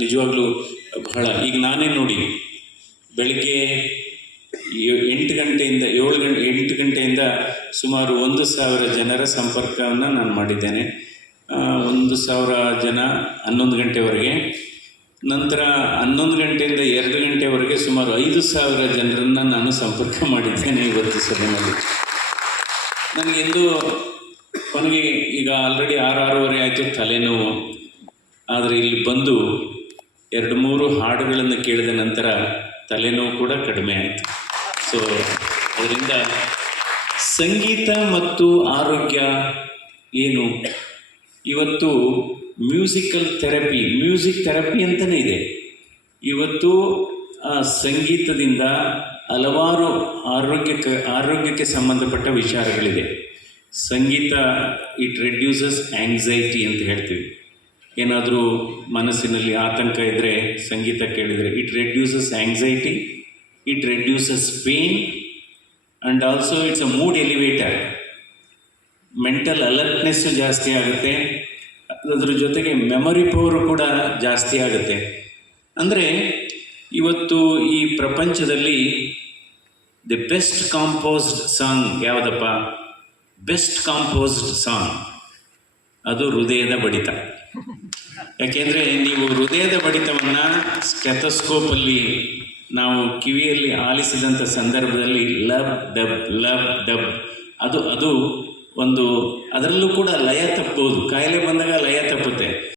ನಿಜವಾಗ್ಲೂ ಬಹಳ ಈಗ ನಾನೇ ನೋಡಿ ಬೆಳಿಗ್ಗೆ 8 ಗಂಟೆಯಿಂದ 8 ಗಂಟೆಯಿಂದ ಸುಮಾರು 1,000 ಜನರ ಸಂಪರ್ಕವನ್ನು ನಾನು ಮಾಡಿದ್ದೇನೆ. 1,000 ಜನ 11 ಗಂಟೆವರೆಗೆ, ನಂತರ 11 ಗಂಟೆಯಿಂದ 2 ಗಂಟೆವರೆಗೆ ಸುಮಾರು 5,000 ಜನರನ್ನು ನಾನು ಸಂಪರ್ಕ ಮಾಡಿದ್ದೇನೆ ಇವತ್ತು ಸಭೆಯಲ್ಲಿ. ನನಗೆಂದು ಕೊನೆಗೆ ಈಗ ಆಲ್ರೆಡಿ 6:30 ಆಯಿತು, ತಲೆನೋವು. ಆದರೆ ಇಲ್ಲಿ ಬಂದು 2-3 ಹಾಡುಗಳನ್ನು ಕೇಳಿದ ನಂತರ ತಲೆನೋವು ಕೂಡ ಕಡಿಮೆ ಆಯಿತು. ಸೊ ಅದರಿಂದ ಸಂಗೀತ ಮತ್ತು ಆರೋಗ್ಯ ಏನು, ಇವತ್ತು ಮ್ಯೂಸಿಕ್ ಥೆರಪಿ ಅಂತಲೇ ಇದೆ. ಇವತ್ತು ಸಂಗೀತದಿಂದ ಹಲವಾರು ಆರೋಗ್ಯಕ್ಕೆ ಸಂಬಂಧಪಟ್ಟ ವಿಚಾರಗಳಿದೆ. ಸಂಗೀತ ಇಟ್ ರೆಡ್ಯೂಸಸ್ ಆಂಗ್ಸೈಟಿ ಅಂತ ಹೇಳ್ತೀವಿ. ಏನಾದರೂ ಮನಸ್ಸಿನಲ್ಲಿ ಆತಂಕ ಇದ್ದರೆ ಸಂಗೀತ ಕೇಳಿದರೆ it reduces anxiety, it reduces pain and also it's a mood elevator. Mental ಅಲರ್ಟ್ನೆಸ್ಸು ಜಾಸ್ತಿ ಆಗುತ್ತೆ, ಅದರ ಜೊತೆಗೆ ಮೆಮೊರಿ ಪವರು ಕೂಡ ಜಾಸ್ತಿ ಆಗುತ್ತೆ. ಅಂದರೆ ಇವತ್ತು ಈ ಪ್ರಪಂಚದಲ್ಲಿ ದಿ ಬೆಸ್ಟ್ ಕಾಂಪೋಸ್ಡ್ ಸಾಂಗ್ ಯಾವುದಪ್ಪ? ಬೆಸ್ಟ್ ಕಾಂಪೋಸ್ಡ್ ಸಾಂಗ್ ಅದು ಹೃದಯದ ಬಡಿತ. ಯಾಕೆಂದರೆ ನೀವು ಹೃದಯದ ಬಡಿತವನ್ನು ಸ್ಟೆಥೋಸ್ಕೋಪಲ್ಲಿ ನಾವು ಕಿವಿಯಲ್ಲಿ ಆಲಿಸಿದಂಥ ಸಂದರ್ಭದಲ್ಲಿ ಲಬ್ ಡಬ್ ಅದು ಒಂದು ಅದರಲ್ಲೂ ಕೂಡ ಲಯ ತಪ್ಪಬಹುದು. ಕಾಯಿಲೆ ಬಂದಾಗ ಲಯ ತಪ್ಪುತ್ತೆ.